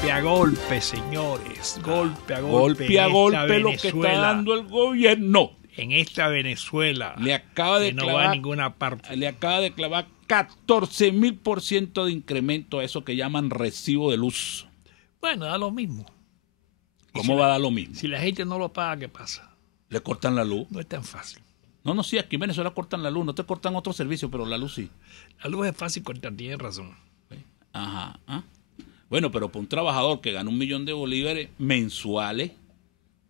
golpe a golpe, señores. Golpe a golpe. Golpe a golpe lo que está dando el gobierno. En esta Venezuela le acaba de no clavar, va a ninguna parte. Le acaba de clavar 14.000% de incremento a eso que llaman recibo de luz. Bueno, da lo mismo. ¿Cómo va a dar lo mismo? Si la gente no lo paga, ¿qué pasa? Le cortan la luz. No es tan fácil. No, sí, aquí en Venezuela cortan la luz. No te cortan otros servicios, pero la luz sí. La luz es fácil cortar, tienes razón. Ajá. ¿Ah? Bueno, pero para un trabajador que gana 1 millón de bolívares mensuales,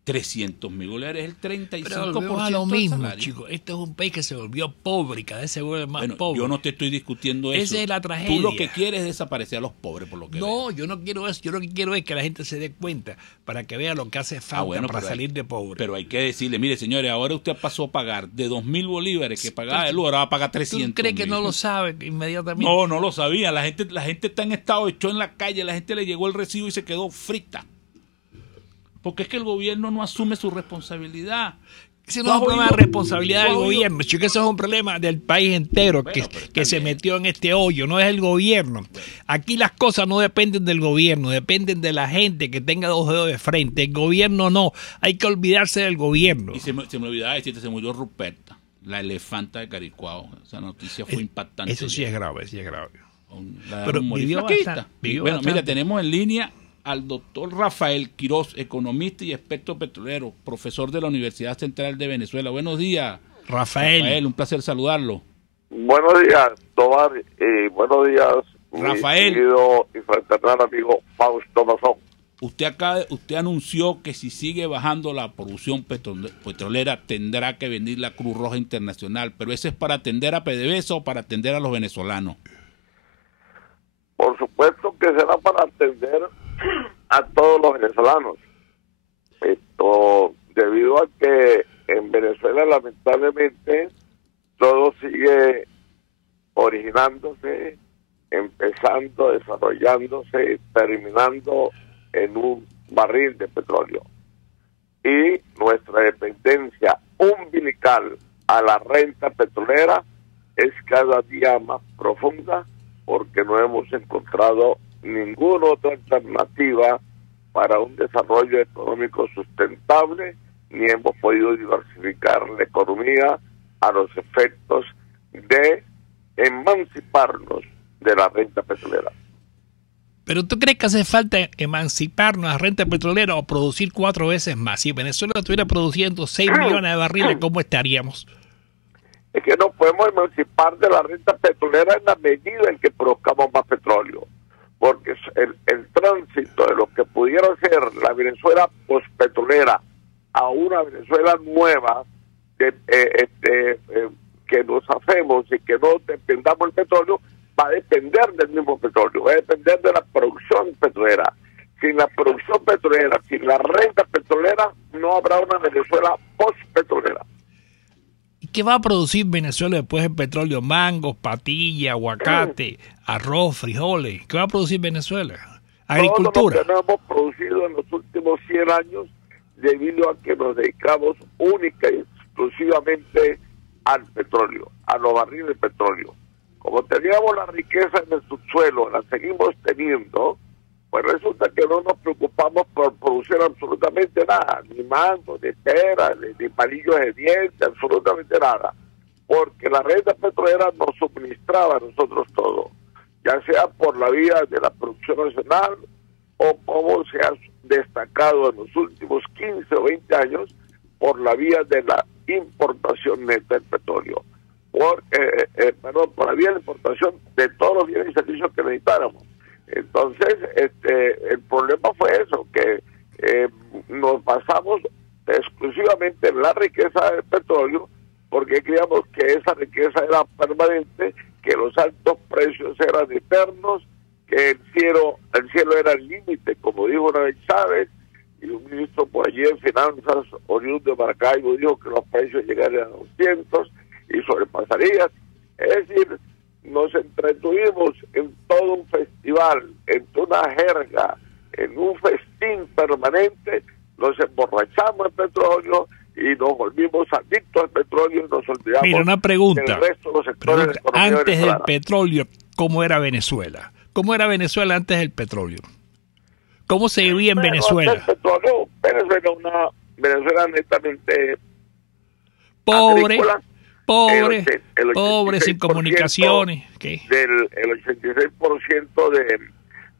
300.000 bolívares es el 35% Pero volvemos a lo mismo, salario. chicos. Este es un país que se volvió pobre y cada vez se vuelve más pobre. Yo no te estoy discutiendo eso. Esa es la tragedia. Tú lo que quieres es desaparecer a los pobres, por lo que No, veo. yo no quiero eso. Yo lo que quiero es que la gente se dé cuenta para que vea lo que hace falta para salir de pobre. Pero hay que decirle, mire, señores, ahora usted pasó a pagar de 2.000 bolívares que pagaba de luz, ahora va a pagar 300. ¿Tú crees que no lo sabe inmediatamente? No lo sabía. La gente está en estado de shock en la calle, la gente le llegó el recibo y se quedó frita. Porque es que el gobierno no asume su responsabilidad. Ese no es un problema de responsabilidad del gobierno, chico. Eso es un problema del país entero que se metió en este hoyo, no es el gobierno. Aquí las cosas no dependen del gobierno, dependen de la gente que tenga 2 dedos de frente. El gobierno no, hay que olvidarse del gobierno. Y se me olvidaba decirte, se murió Ruperta, la elefanta de Caricuao. Esa noticia fue impactante. Eso sí es grave, sí es grave. Pero vivió bastante. Bueno, mira, tenemos en línea al doctor Rafael Quiroz, economista y experto petrolero, profesor de la Universidad Central de Venezuela. Buenos días, Rafael, un placer saludarlo. Buenos días, Tomás, y buenos días, Rafael. Mi querido y fraternal amigo Fausto Mazón. Usted anunció que si sigue bajando la producción petrolera tendrá que venir la Cruz Roja Internacional, pero ¿eso es para atender a PDVSA o para atender a los venezolanos? Por supuesto que será para atender a todos los venezolanos. Esto debido a que en Venezuela lamentablemente todo sigue originándose, empezando, desarrollándose, terminando en un barril de petróleo. Y nuestra dependencia umbilical a la renta petrolera es cada día más profunda porque no hemos encontrado ninguna otra alternativa para un desarrollo económico sustentable, ni hemos podido diversificar la economía a los efectos de emanciparnos de la renta petrolera. ¿Pero tú crees que hace falta emanciparnos a la renta petrolera o producir 4 veces más? Si Venezuela estuviera produciendo 6 millones de barriles, ¿cómo estaríamos? Es que no podemos emancipar de la renta petrolera en la medida en que produzcamos más petróleo, porque el tránsito de lo que pudiera ser la Venezuela postpetrolera a una Venezuela nueva, que nos hacemos y que no dependamos del petróleo, va a depender del mismo petróleo, va a depender de la producción petrolera. Sin la producción petrolera, sin la renta petrolera, no habrá una Venezuela postpetrolera. ¿Y qué va a producir Venezuela después del petróleo? Mangos, patilla, aguacate, arroz, frijoles. ¿Qué va a producir Venezuela? Agricultura. Todo lo que no hemos producido en los últimos 100 años debido a que nos dedicamos única y exclusivamente al petróleo, a los barriles de petróleo. Como teníamos la riqueza en el subsuelo, la seguimos teniendo, pues resulta que no nos preocupamos por producir absolutamente nada, ni mango, ni pera, ni palillos de dientes, absolutamente nada, porque la renta petrolera nos suministraba a nosotros todo, ya sea por la vía de la producción nacional o como se ha destacado en los últimos 15 o 20 años por la vía de la importación neta del petróleo, por la vía de la importación de todos los bienes y servicios que necesitáramos. Entonces, el problema fue eso, que nos basamos exclusivamente en la riqueza del petróleo, porque creíamos que esa riqueza era permanente, que los altos precios eran eternos, que el cielo era el límite, como dijo una vez Chávez, y un ministro por allí en finanzas, oriundo de Maracaibo, dijo que los precios llegarían a 200 y sobrepasarían. Es decir, nos entretuvimos en todo un festival, en una jerga, en un festín permanente, nos emborrachamos el petróleo y nos volvimos adictos al petróleo y nos olvidamos. Mira, una pregunta. Del resto de los sectores de la economía antes venezolana. del petróleo, ¿cómo era Venezuela? ¿Cómo era Venezuela antes del petróleo? ¿Cómo se vivía en Venezuela? El petróleo, Venezuela netamente Pobre, agrícola. pobre, El pobre, sin 86% comunicaciones. ¿Qué? El 86% de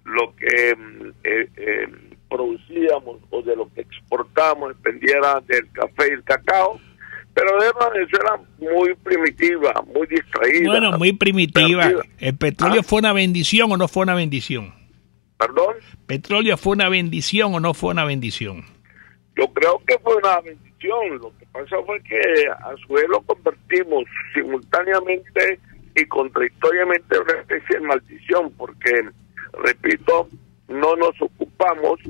lo que producíamos o de lo que exportábamos dependiera del café y el cacao, pero de una Venezuela muy primitiva, muy distraída. Bueno, muy primitiva. Perdida. ¿El petróleo fue una bendición o no fue una bendición? ¿Perdón? ¿Petróleo fue una bendición o no fue una bendición? Yo creo que fue una bendición. Lo que pasó fue que a su vez lo convertimos simultáneamente y contradictoriamente en una especie de maldición, porque, repito, no nos ocupamos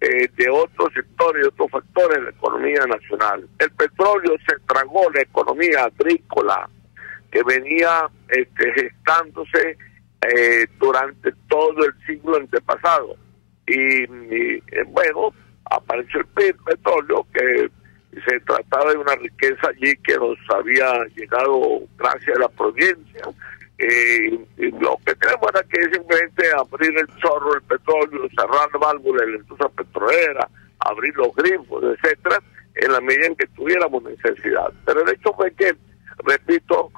de otros sectores, de otros factores de la economía nacional. El petróleo se tragó la economía agrícola que venía gestándose durante todo el siglo antepasado. Y bueno, apareció el petróleo, que se trataba de una riqueza allí que nos había llegado gracias a la providencia. Y lo que tenemos era que simplemente abrir el chorro del petróleo, cerrar la válvula de la industria petrolera, abrir los grifos, etcétera, en la medida en que tuviéramos necesidad. Pero el hecho fue que, repito,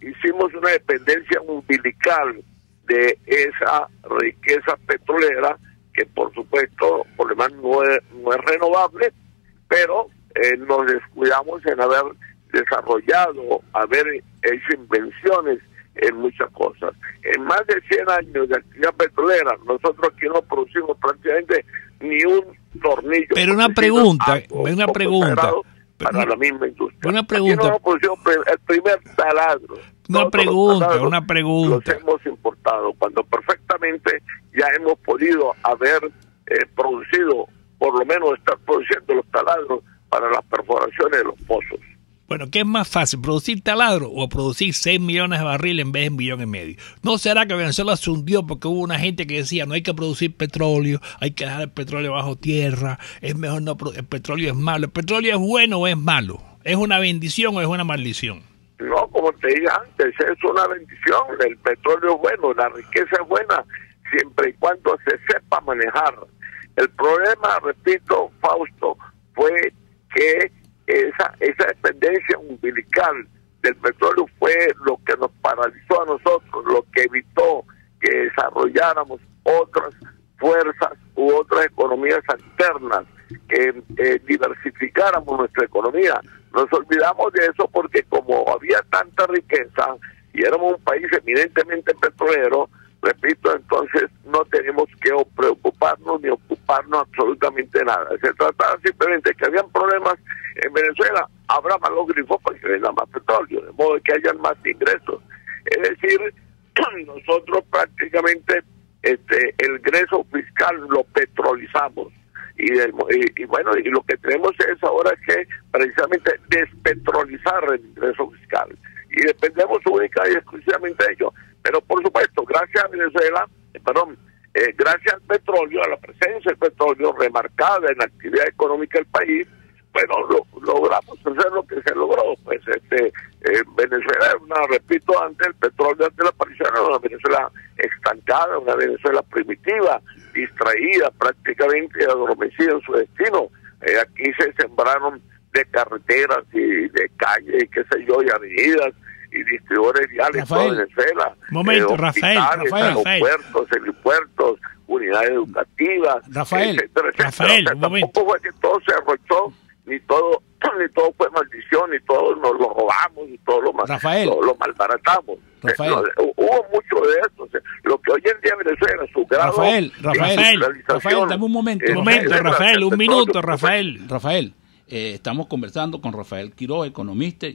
hicimos una dependencia umbilical de esa riqueza petrolera, que por supuesto, por lo demás, no es renovable, pero nos descuidamos en haber desarrollado, haber hecho invenciones en muchas cosas. En más de 100 años de actividad petrolera, nosotros aquí no producimos prácticamente ni un tornillo. Pero una pregunta, para la misma industria. Una pregunta. Aquí no producimos el primer taladro. Una pregunta. Los hemos importado, cuando perfectamente ya hemos podido haber producido, por lo menos estar produciendo los taladros para las perforaciones de los pozos. Bueno, ¿qué es más fácil, producir taladro o producir 6 millones de barriles en vez de 1,5 millones? ¿No será que Venezuela se hundió porque hubo una gente que decía no hay que producir petróleo, hay que dejar el petróleo bajo tierra, es mejor no, el petróleo es malo? ¿El petróleo es bueno o es malo? ¿Es una bendición o es una maldición? No, como te dije antes, es una bendición. El petróleo es bueno, la riqueza es buena, siempre y cuando se sepa manejar. El problema, repito, Fausto, fue que esa dependencia umbilical del petróleo fue lo que nos paralizó a nosotros, lo que evitó que desarrolláramos otras fuerzas u otras economías alternas, que diversificáramos nuestra economía. Nos olvidamos de eso porque como había tanta riqueza y éramos un país eminentemente petrolero, repito, entonces no tenemos que preocuparnos ni ocuparnos absolutamente nada. Se trataba simplemente de que habían problemas en Venezuela, habrá más los grifos para que venga más petróleo, de modo que hayan más ingresos. Es decir, nosotros prácticamente el ingreso fiscal lo petrolizamos. Y bueno, y lo que tenemos es ahora que precisamente despetrolizar el ingreso fiscal. Y dependemos única y exclusivamente de ello. Pero por supuesto, gracias a Venezuela, gracias al petróleo, a la presencia del petróleo remarcada en la actividad económica del país, bueno, logramos hacer lo que se logró. Pues Venezuela era repito, antes el petróleo, antes de la aparición, era una Venezuela estancada, una Venezuela primitiva, distraída, prácticamente adormecida en su destino. Aquí se sembraron de carreteras y de calles, y qué sé yo, y avenidas, y distribuidores viales en toda Venezuela. Rafael. Aeropuertos, helipuertos, unidades educativas, etcétera. Tampoco fue que todo se arrochó, ni todo fue maldición, ni todo nos lo robamos, ni todo lo malbaratamos. Hubo mucho de eso. Lo que hoy en día Venezuela, su grado Rafael, dame un momento. Un minuto, Rafael. Rafael, estamos conversando con Rafael Quiroz, economista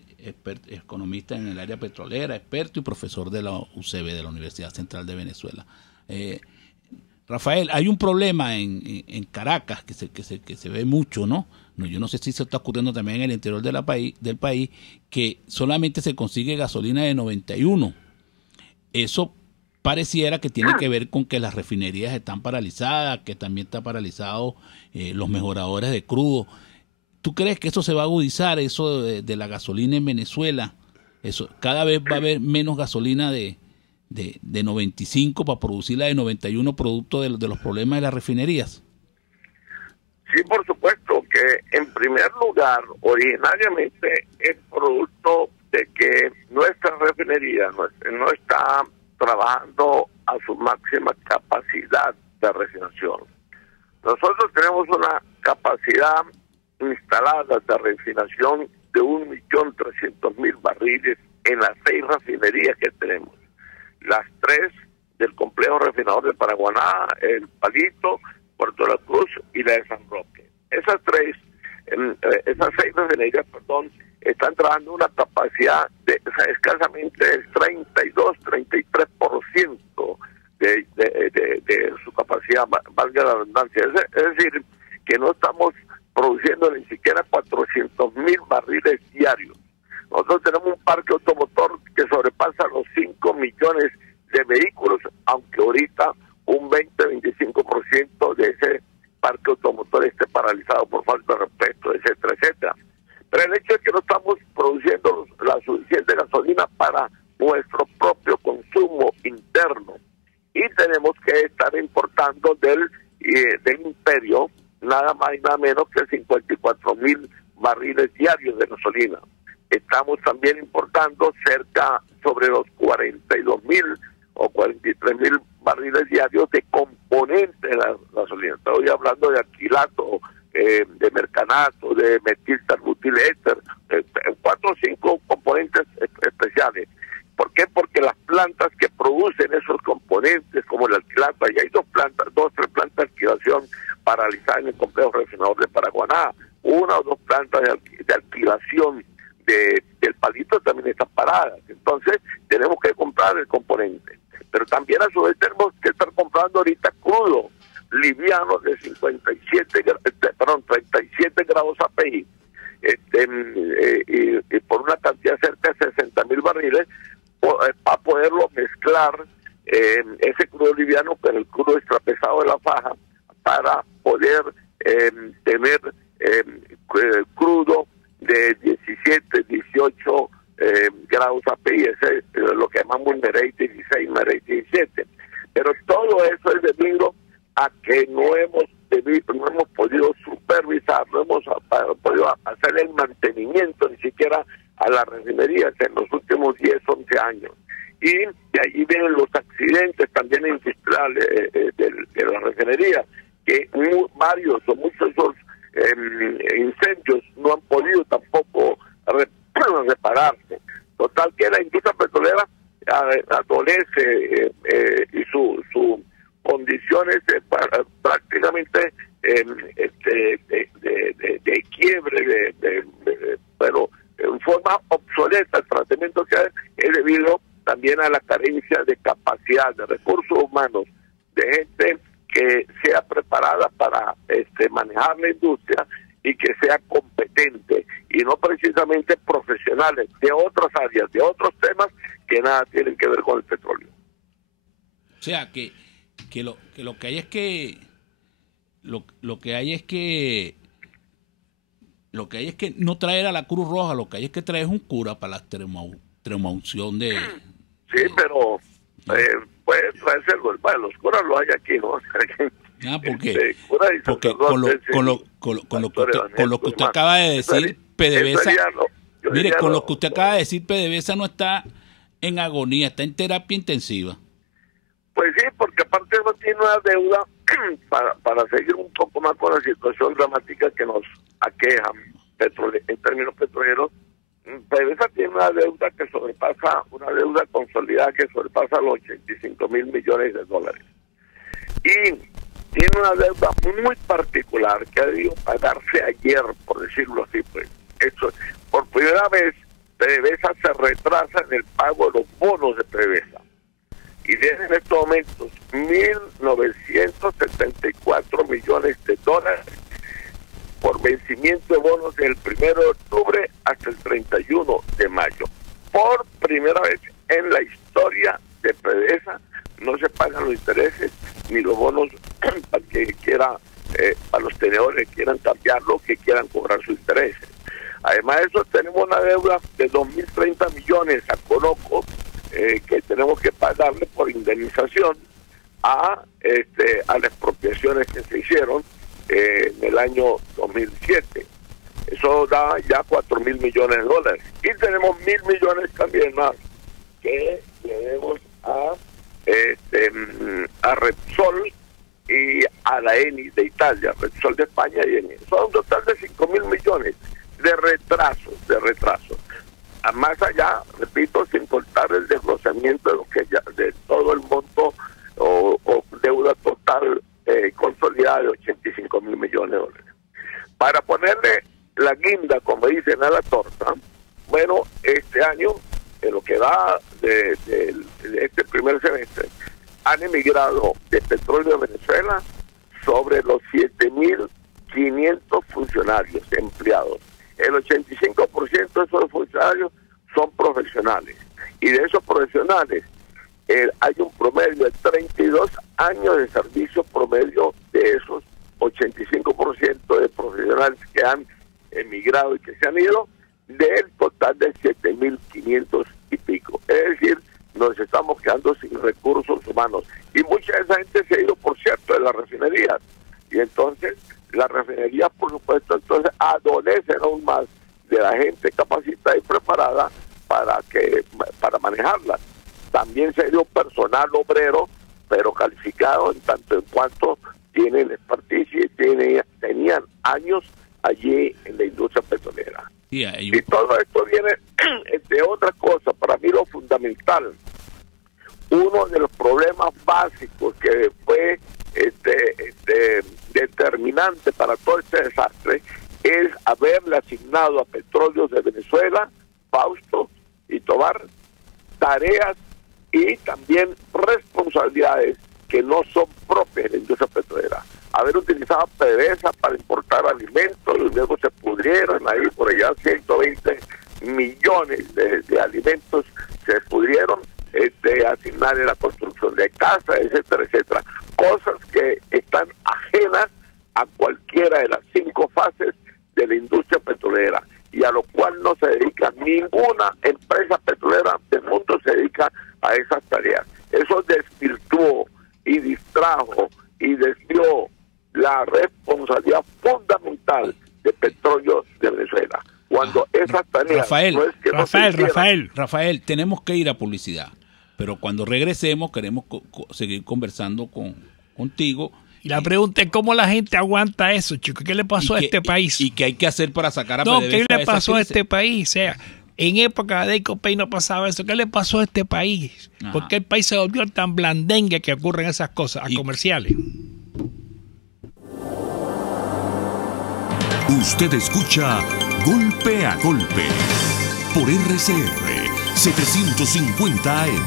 en el área petrolera, experto y profesor de la UCB, de la Universidad Central de Venezuela. Rafael, hay un problema en Caracas que se ve mucho, ¿no? Yo no sé si se está ocurriendo también en el interior del país, que solamente se consigue gasolina de 91. Eso pareciera que tiene que ver con que las refinerías están paralizadas, que también está paralizado los mejoradores de crudo. ¿Tú crees que eso se va a agudizar, eso de la gasolina en Venezuela? Eso cada vez va a haber menos gasolina de 95 para producir la de 91 producto de los problemas de las refinerías. Sí, por supuesto que en primer lugar, originariamente es producto de que nuestra refinería no está trabajando a su máxima capacidad de refinación. Nosotros tenemos una capacidad instalada de refinación de 1.300.000 barriles en las 6 refinerías que tenemos. Las 3 del complejo refinador de Paraguaná, el Palito, Puerto de la Cruz y la de San Roque. Esas 6 refinerías, están trabajando una capacidad de escasamente el 32-33% de su capacidad, valga la redundancia. Es decir, que no estamos produciendo ni siquiera 400.000 barriles diarios. Nosotros tenemos un parque automotor que sobrepasa los 5 millones de vehículos, aunque ahorita un 20-25% de ese parque automotor esté paralizado por falta de respeto, etcétera, etcétera. Pero el hecho es que no estamos produciendo la suficiente gasolina para nuestro propio consumo interno y tenemos que estar importando del imperio nada más y nada menos que 54.000 barriles diarios de gasolina. Estamos también importando cerca sobre los 42.000 o 43.000 barriles diarios de componentes de la gasolina. Estoy hablando de alquilato, de mercanato, de metiltarbutil-éter, 4 o 5 componentes especiales. ¿Por qué? Porque las plantas que producen esos componentes, como el alquilato, ahí hay 2 o 3 plantas de alquilación paralizadas en el complejo refinador de Paraguaná, 1 o 2 plantas de alquilación del Palito también están paradas. Entonces tenemos que comprar el componente, pero también a su vez tenemos que estar comprando ahorita crudo liviano de 37 grados API, y por una cantidad cerca de 60.000 barriles, para poderlo mezclar ese crudo liviano con el crudo extrapesado de la faja, para poder tener crudo de 17, 18 grados API, ese es lo que llamamos Merey 16, Merey 17. Pero todo eso es debido a que no hemos podido supervisar, no hemos podido hacer el mantenimiento ni siquiera a las refinerías en los últimos 10, 11 años. Y de allí vienen los accidentes también industriales de la refinería, que varios o muchos de esos incendios no han podido tampoco repararse. Total que la industria petrolera adolece y sus condiciones prácticamente de quiebre, pero en forma obsoleta. El tratamiento que hay es debido también a la carencia de capacidad, de recursos humanos, de gente que sea preparada para manejar la industria y que sea competente, y no precisamente profesionales de otras áreas, de otros temas que nada tienen que ver con el petróleo. O sea, que lo que hay es que lo que hay es que no traer a la Cruz Roja, lo que hay es que traer un cura para la extremaunción de... Sí, pero puede traerse, bueno, los curas los hay aquí, ¿no? ¿Por qué? Porque con lo que usted acaba de decir, PDVSA, mire, con lo que usted acaba de decir, PDVSA no está en agonía, está en terapia intensiva. Pues sí, porque aparte no tiene una deuda para seguir un poco más con la situación dramática que nos aqueja en términos petroleros. PDVSA tiene una deuda que sobrepasa, una deuda consolidada que sobrepasa los 85.000 millones de dólares. Y tiene una deuda muy particular que ha debido pagarse ayer, por decirlo así, pues. Eso, por primera vez, PDVSA se retrasa en el pago de los bonos de PDVSA. Y tiene en estos momentos 1.974 millones de dólares por vencimiento de bonos del 1 de octubre hasta el 31 de mayo. Por primera vez en la historia de PDVSA no se pagan los intereses ni los bonos para que quiera, para los tenedores que quieran cambiarlo, que quieran cobrar sus intereses. Además de eso, tenemos una deuda de 2.030 millones a Conoco, que tenemos que pagarle por indemnización a las expropiaciones que se hicieron en el año 2007. Eso da ya 4.000 millones de dólares. Y tenemos 1.000 millones también más que le debemos a Repsol y a la Eni de Italia, Repsol de España y Eni. Son un total de 5.000 millones de retrasos. Más allá, repito, sin contar el desglosamiento de lo que ya, de todo el monto o deuda total consolidada de 85.000 millones de dólares. Para ponerle la guinda, como dicen, a la torta, bueno, este año, en lo que va de este primer semestre, han emigrado de Petróleo de Venezuela sobre los 7.500 funcionarios, empleados. El 85% de esos funcionarios son profesionales. Y de esos profesionales hay un promedio de 32 años de servicio promedio de esos 85% de profesionales que han emigrado y que se han ido, del total de 7.500 y pico. Es decir, nos estamos quedando sin recursos humanos. Y mucha de esa gente se ha ido, por cierto, de las refinerías. Y entonces, las refinerías, por supuesto, entonces adolecen aún más de la gente capacitada y preparada para manejarlas. También se ha ido personal obrero, pero calificado en tanto en cuanto tienen expertise y tenían años allí en la industria petrolera. Y todo esto viene, entre otras cosas, para mí lo fundamental, uno de los problemas básicos que fue determinante para todo este desastre es haberle asignado a Petróleos de Venezuela, Fausto y Tobar, tareas y también responsabilidades que no son propias de la industria petrolera. Haber utilizado PDVSA para importar alimentos, y luego se pudrieron ahí por allá 120 millones de alimentos se pudrieron, asignar en la construcción de casas, etcétera, etcétera. Cosas que están ajenas a cualquiera de las 5 fases de la industria petrolera y a lo cual no se dedica ninguna empresa petrolera del mundo, se dedica a esas tareas. Eso desvirtuó y distrajo y desvió la responsabilidad fundamental de Petróleo de Venezuela. Cuando esas tareas... Rafael, tenemos que ir a publicidad, pero cuando regresemos queremos seguir conversando contigo. Y la pregunta es cómo la gente aguanta eso, chico. ¿Qué le pasó a este país? ¿Y qué hay que hacer para sacar a PDVSA? PDVSA? ¿Qué le pasó a este país? O sea, en época de Ecopay no pasaba eso. ¿Qué le pasó a este país? Ajá. ¿Por qué el país se volvió tan blandengue que ocurren esas cosas a comerciales? Usted escucha Golpe a Golpe por RCR 750 AM.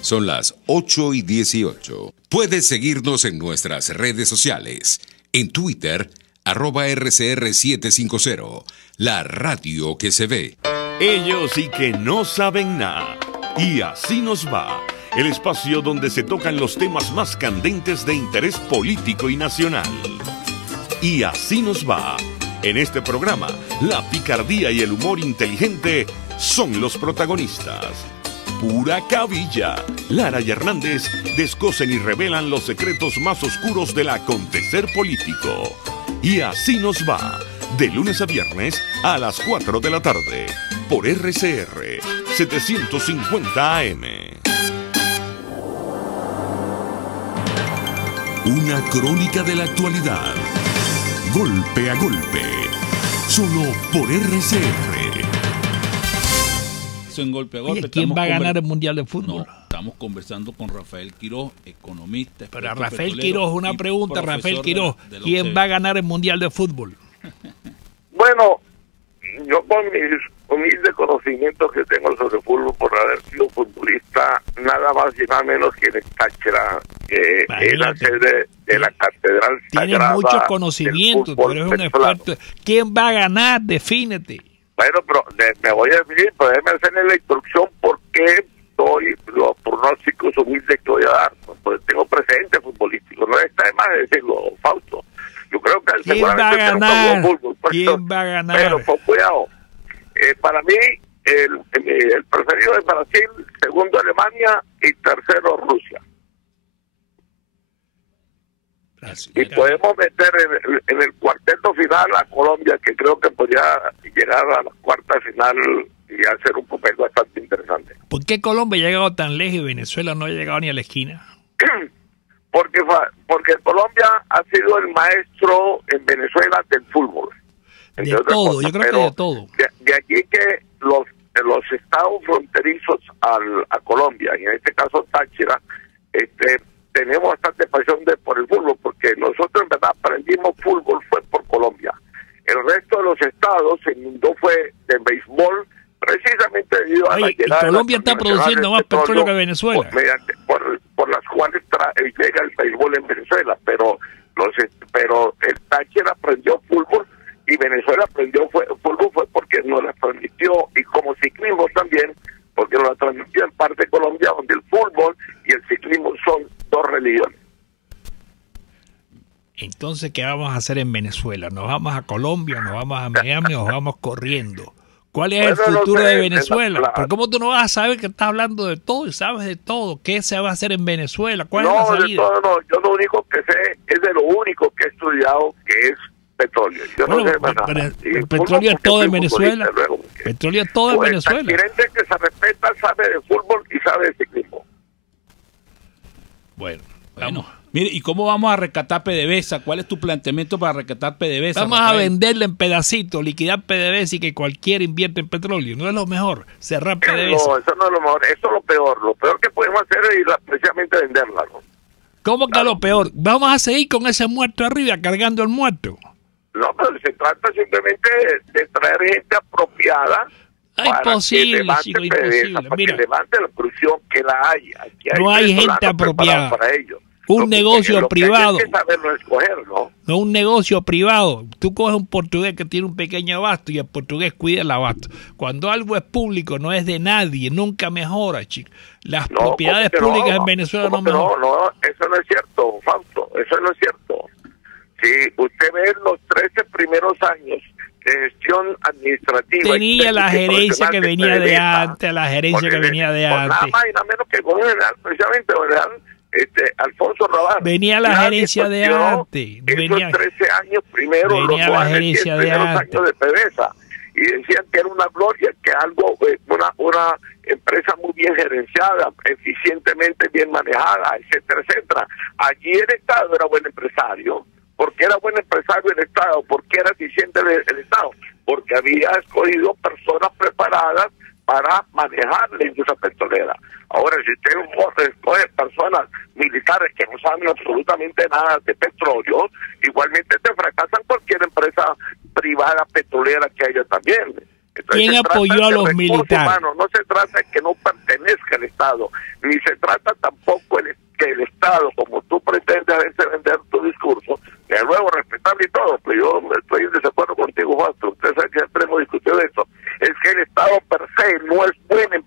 Son las 8:18. Puedes seguirnos en nuestras redes sociales. En Twitter, @RCR750, la radio que se ve. Ellos sí que no saben nada. Y así nos va. El espacio donde se tocan los temas más candentes de interés político y nacional. Y así nos va. En este programa, la picardía y el humor inteligente son los protagonistas. Pura cabilla. Lara y Hernández descosen y revelan los secretos más oscuros del acontecer político. Y así nos va. De lunes a viernes a las 4 de la tarde. Por RCR 750 AM. Una crónica de la actualidad. Golpe a golpe. Solo por RCR. En Golpe a Golpe. Oye, ¿quién va a ganar el Mundial de Fútbol? No, estamos conversando con Rafael Quiroz, economista. Pero a Rafael Quiroz, una pregunta, Rafael Quiroz, ¿quién va a ganar el Mundial de Fútbol? Bueno, yo con mis humildes conocimientos que tengo sobre fútbol por haber sido futbolista, nada más y nada menos que en el Táchira, que es la sede de la Catedral Sagrada. Tienes muchos conocimientos, pero eres un experto. ¿Quién va a ganar? Defínete. Bueno, pero me voy a definir, pero déjeme hacerle la instrucción porque doy los pronósticos humildes que voy a dar. Pues tengo presente futbolístico, no está de más de decirlo, Fausto. Yo creo que ¿quién va a ganar? ¿Quién va a ganar? Pero con cuidado. Para mí, el preferido es Brasil, segundo Alemania y tercero Rusia. y podemos meter en el cuarteto final a Colombia, que creo que podría llegar a la cuarta final y hacer un papel bastante interesante. ¿Por qué Colombia ha llegado tan lejos y Venezuela no ha llegado ni a la esquina? Porque Colombia ha sido el maestro en Venezuela del fútbol. De todo, yo creo que de todo. De allí que los estados fronterizos a Colombia, y en este caso Táchira, tenemos bastante pasión por el fútbol, porque nosotros en verdad aprendimos fútbol fue por Colombia. El resto de los estados se inundó fue de béisbol, precisamente debido a la llegada. Y Colombia está produciendo más petróleo que Venezuela. Por las cuales llega el béisbol en Venezuela, pero el Táchira aprendió fútbol y Venezuela aprendió fútbol fue porque nos la transmitió, y como ciclismo también, porque nos la transmitió en parte de Colombia, donde el fútbol y el ciclismo son dos religiones. Entonces, ¿qué vamos a hacer en Venezuela? ¿Nos vamos a Colombia, nos vamos a Miami o vamos corriendo? ¿Cuál es el futuro de Venezuela? ¿Pero cómo tú no vas a saber que estás hablando de todo y sabes de todo? ¿Qué se va a hacer en Venezuela? ¿Cuál es la salida? De todo no. Yo lo único que sé es de lo único que he estudiado, que es petróleo. Yo no sé más nada. El petróleo es todo en Venezuela. Petróleo es todo en Venezuela. El gerente que se respeta sabe de fútbol y sabe de ciclismo. Bueno, vamos. Mire, ¿y cómo vamos a rescatar PDVSA? ¿Cuál es tu planteamiento para rescatar PDVSA? Vamos a venderle en pedacitos, liquidar PDVSA y que cualquiera invierte en petróleo. No es lo mejor, cerrar PDVSA. No, eso no es lo mejor, eso es lo peor. Lo peor que podemos hacer es ir precisamente venderla, ¿no? ¿Cómo que lo peor? Vamos a seguir con ese muerto arriba, cargando el muerto. No, pero se trata simplemente de traer gente apropiada. Imposible, chico, imposible. Para que levante la producción que la hay. No hay gente apropiada. Para ello. Un negocio privado. Hay que saberlo escoger, ¿no? No, un negocio privado. Tú coges un portugués que tiene un pequeño abasto y el portugués cuida el abasto. Cuando algo es público, no es de nadie, nunca mejora, chico. Las propiedades públicas en Venezuela no mejoran. No, eso no es cierto, Fausto. Eso no es cierto. Si usted ve los 13 primeros años de gestión administrativa, tenía la gerencia que venía de antes, Nada más y nada menos que el gobierno general, precisamente el general Alfonso Rabán. Venía la gerencia de antes. Venía 13 años primero, venía la gerencia de antes. Años de PDVSA, y decían que era una gloria, que algo, una empresa muy bien gerenciada, eficientemente bien manejada, etcétera, etcétera. Allí el Estado era buen empresario. ¿Por qué era buen empresario el Estado? ¿Por qué era eficiente el Estado? Porque había escogido personas preparadas para manejar la industria petrolera. Ahora, si usted escoge personas militares que no saben absolutamente nada de petróleo, igualmente te fracasan cualquier empresa privada petrolera que haya también. Entonces, ¿quién apoyó a los militares? No se trata de que no pertenezca al Estado, ni se trata tampoco que el Estado, como tú pretendes a veces vender tu discurso, que luego respetable y todo, pero yo estoy en desacuerdo contigo, Fausto. Usted sabe que siempre hemos discutido de esto. Es que el Estado per se no es buen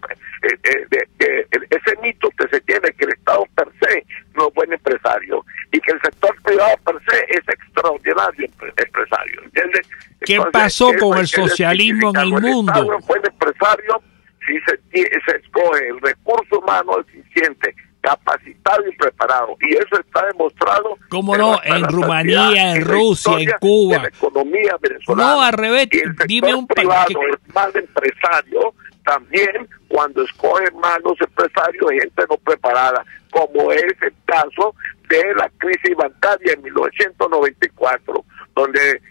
ese mito que se tiene, que el Estado per se no es buen empresario y que el sector privado per se es extraordinario empresario, ¿entiendes? ¿Qué pasó con el socialismo en el mundo? El Estado es buen empresario si se escoge el recurso humano eficiente, capacitado y preparado, y eso está demostrado. ¿Cómo no? En Rumanía, en Rusia, en Cuba. En la economía venezolana. No, al revés. Y el dime un privado es mal empresario también cuando escoge malos empresarios y gente no preparada, como es el caso de la crisis bancaria en 1994, donde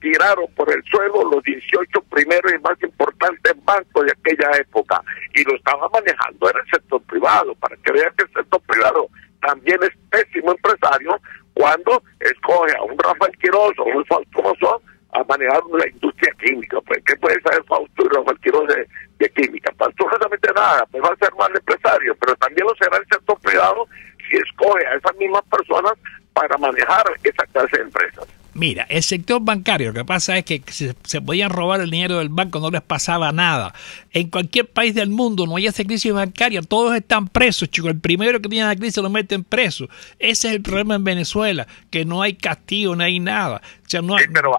tiraron por el suelo los 18 primeros y más importantes bancos de aquella época, y lo estaba manejando era el sector privado, para que vean que el sector privado también es pésimo empresario cuando escoge a un Rafael Quiroz o un Fausto Monzón a manejar la industria química. Pues, ¿qué puede saber Fausto y Rafael Quiroz de química? Pues absolutamente nada, pues va a ser mal empresario, pero también lo será el sector privado si escoge a esas mismas personas para manejar esa clase de empresas. Mira, el sector bancario, lo que pasa es que se podían robar el dinero del banco, no les pasaba nada. En cualquier país del mundo no hay esa crisis bancaria, todos están presos, chicos. El primero que tiene la crisis lo meten preso. Ese es el problema en Venezuela, que no hay castigo, no hay nada. O sea, no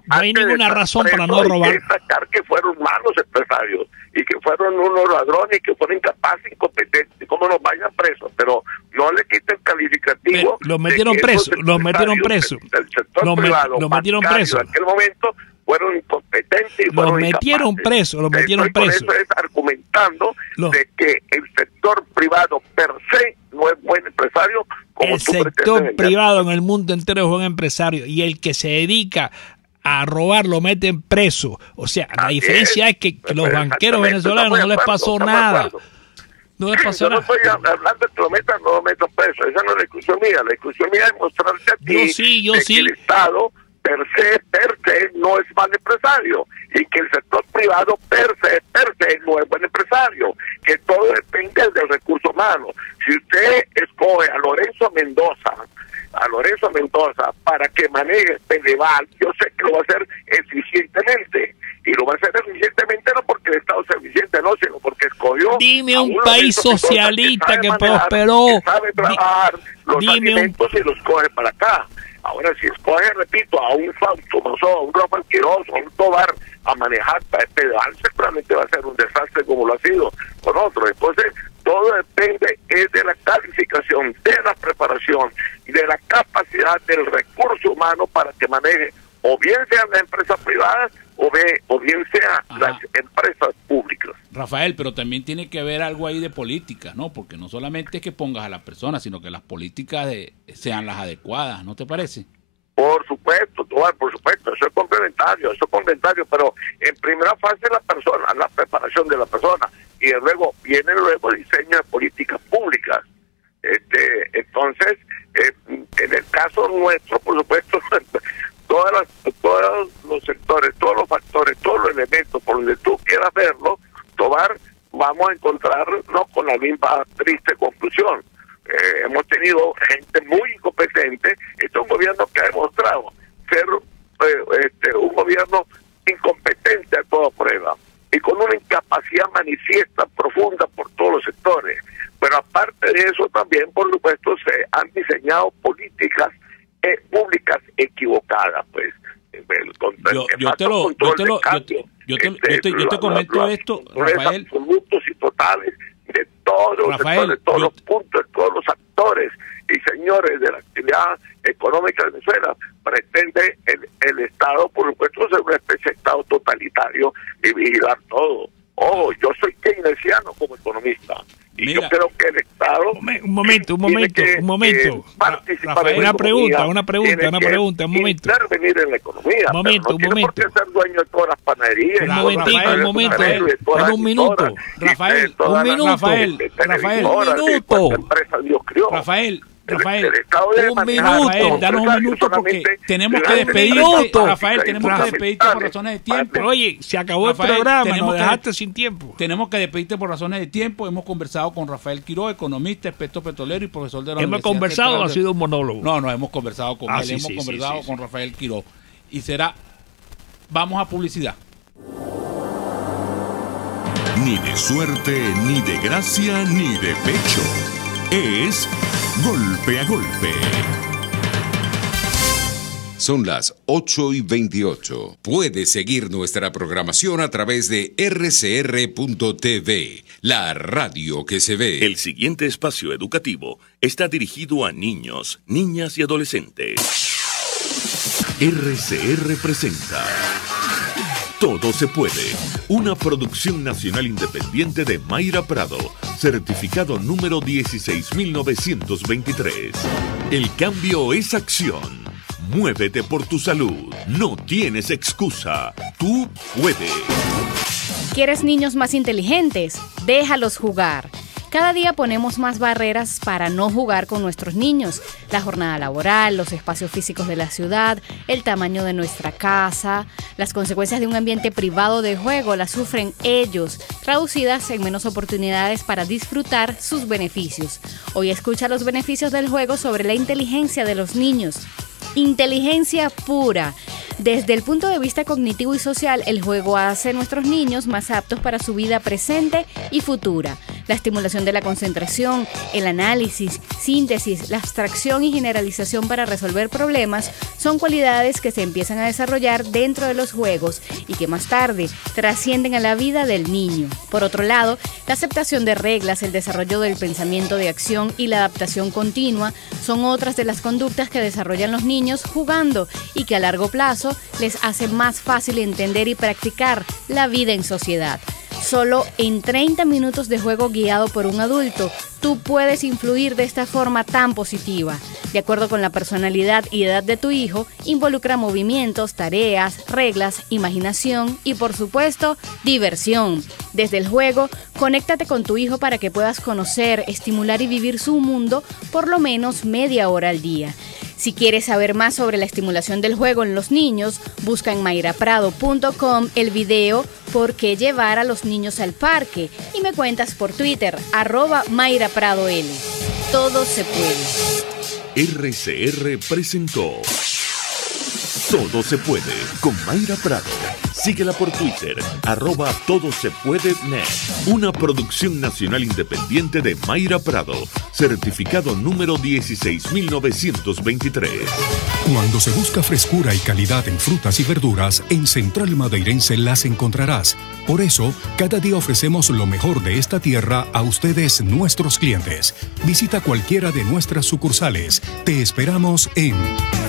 hay ninguna razón para no robar. Hay que sacar que fueron malos empresarios y que fueron unos ladrones y que fueron incapaces, incompetentes, como nos vayan presos, pero no no le quiten calificativo. Los metieron preso, los metieron preso. El sector privado, los metieron preso. En aquel momento fueron incompetentes y fueron los metieron preso, los metieron preso. Por eso es argumentando de que el sector privado per se no es buen empresario. Como el sector privado en el mundo entero es buen empresario, y el que se dedica a robar lo meten preso. O sea, la diferencia es que los banqueros venezolanos no les pasó nada. No les pasó nada. Yo no estoy hablando de que lo metan o no lo metan preso. Esa no es la discusión mía. La discusión mía es mostrarte a ti yo sí. que el Estado per se no es mal empresario, y que el sector privado per se no es buen empresario, que todo depende del recurso humano. Si usted escoge a Lorenzo Mendoza para que maneje Pedeval, yo sé que lo va a hacer eficientemente, y lo va a hacer eficientemente no porque el Estado sea eficiente, no, sino porque escogió. Dime un país socialista que prosperó, que sabe trabajar los alimentos y los coge para acá. Ahora, si escoge, repito, a un Fausto Monzó, a un Rafael Quiroz, a un Tobar a manejar Pedeval, seguramente va a ser un desastre como lo ha sido con otros. Entonces, todo depende de la calificación, de la preparación y de la capacidad del recurso humano para que maneje, o bien sean las empresas privadas o bien sean las empresas públicas. Rafael, pero también tiene que haber algo ahí de política, ¿no? Porque no solamente es que pongas a las personas, sino que las políticas sean las adecuadas, ¿no te parece? Por supuesto, por supuesto, eso es complementario, pero en primera fase la preparación de la persona, y luego viene el diseño de políticas públicas. Entonces, en el caso nuestro, por supuesto, todos los sectores, todos los factores, todos los elementos, por donde tú quieras verlo, Tobar, vamos a encontrarnos con la misma triste conclusión. Hemos tenido gente muy incompetente. Este es un gobierno que ha demostrado ser un gobierno incompetente a toda prueba, y con una incapacidad manifiesta, profunda por todos los sectores. Pero aparte de eso, también, por supuesto, se han diseñado políticas públicas equivocadas, pues. Yo te comento esto, Rafael. Absolutos y totales de todos los sectores, todos los puntos, todos los actores y señores de la actividad económica de Venezuela. Pretende el Estado, por supuesto, ser una especie de Estado totalitario y vigilar todo. Yo soy keynesiano como economista, y yo creo que el Estado... Un momento. Rafael, una pregunta, un momento. Intervenir en la economía. Un momento. Por qué ser dueño de todas las panaderías. Un momento. Un minuto. Rafael, un minuto, danos un minuto porque tenemos que despedirte, Rafael, tenemos que despedirte por razones de tiempo. Oye, se acabó el programa, nos dejaste sin tiempo. Tenemos que despedirte por razones de tiempo. Hemos conversado con Rafael Quiroz, economista, experto petrolero y profesor de la Universidad. ¿Hemos conversado o ha sido un monólogo? No, hemos conversado con él, hemos conversado con Rafael Quiroz. Y vamos a publicidad. Ni de suerte, ni de gracia, ni de pecho. Es Golpe a Golpe. Son las 8:28. Puede seguir nuestra programación a través de rcr.tv, la radio que se ve. El siguiente espacio educativo está dirigido a niños, niñas y adolescentes. RCR presenta Todo se puede, una producción nacional independiente de Mayra Prado, certificado número 16923. El cambio es acción. Muévete por tu salud. No tienes excusa. Tú puedes. ¿Quieres niños más inteligentes? Déjalos jugar. Cada día ponemos más barreras para no jugar con nuestros niños. La jornada laboral, los espacios físicos de la ciudad, el tamaño de nuestra casa. Las consecuencias de un ambiente privado de juego las sufren ellos, traducidas en menos oportunidades para disfrutar sus beneficios. Hoy escucha los beneficios del juego sobre la inteligencia de los niños. Inteligencia pura. Desde el punto de vista cognitivo y social, el juego hace a nuestros niños más aptos para su vida presente y futura. La estimulación de la concentración, el análisis, síntesis, la abstracción y generalización para resolver problemas son cualidades que se empiezan a desarrollar dentro de los juegos y que más tarde trascienden a la vida del niño. Por otro lado, la aceptación de reglas, el desarrollo del pensamiento de acción y la adaptación continua son otras de las conductas que desarrollan los niños jugando y que a largo plazo les hace más fácil entender y practicar la vida en sociedad. Solo en 30 minutos de juego guiado por un adulto, tú puedes influir de esta forma tan positiva. De acuerdo con la personalidad y edad de tu hijo, involucra movimientos, tareas, reglas, imaginación y, por supuesto, diversión. Desde el juego, conéctate con tu hijo para que puedas conocer, estimular y vivir su mundo por lo menos media hora al día. Si quieres saber más sobre la estimulación del juego en los niños, busca en mayraprado.com el video ¿Por qué llevar a los niños al parque? Y me cuentas por Twitter, @MayraPradoL. Todo se puede. RCR presentó Todo se puede con Mayra Prado. Síguela por Twitter, @todosepuedenet. Una producción nacional independiente de Mayra Prado, certificado número 16923. Cuando se busca frescura y calidad en frutas y verduras, en Central Madeirense las encontrarás. Por eso, cada día ofrecemos lo mejor de esta tierra a ustedes, nuestros clientes. Visita cualquiera de nuestras sucursales. Te esperamos en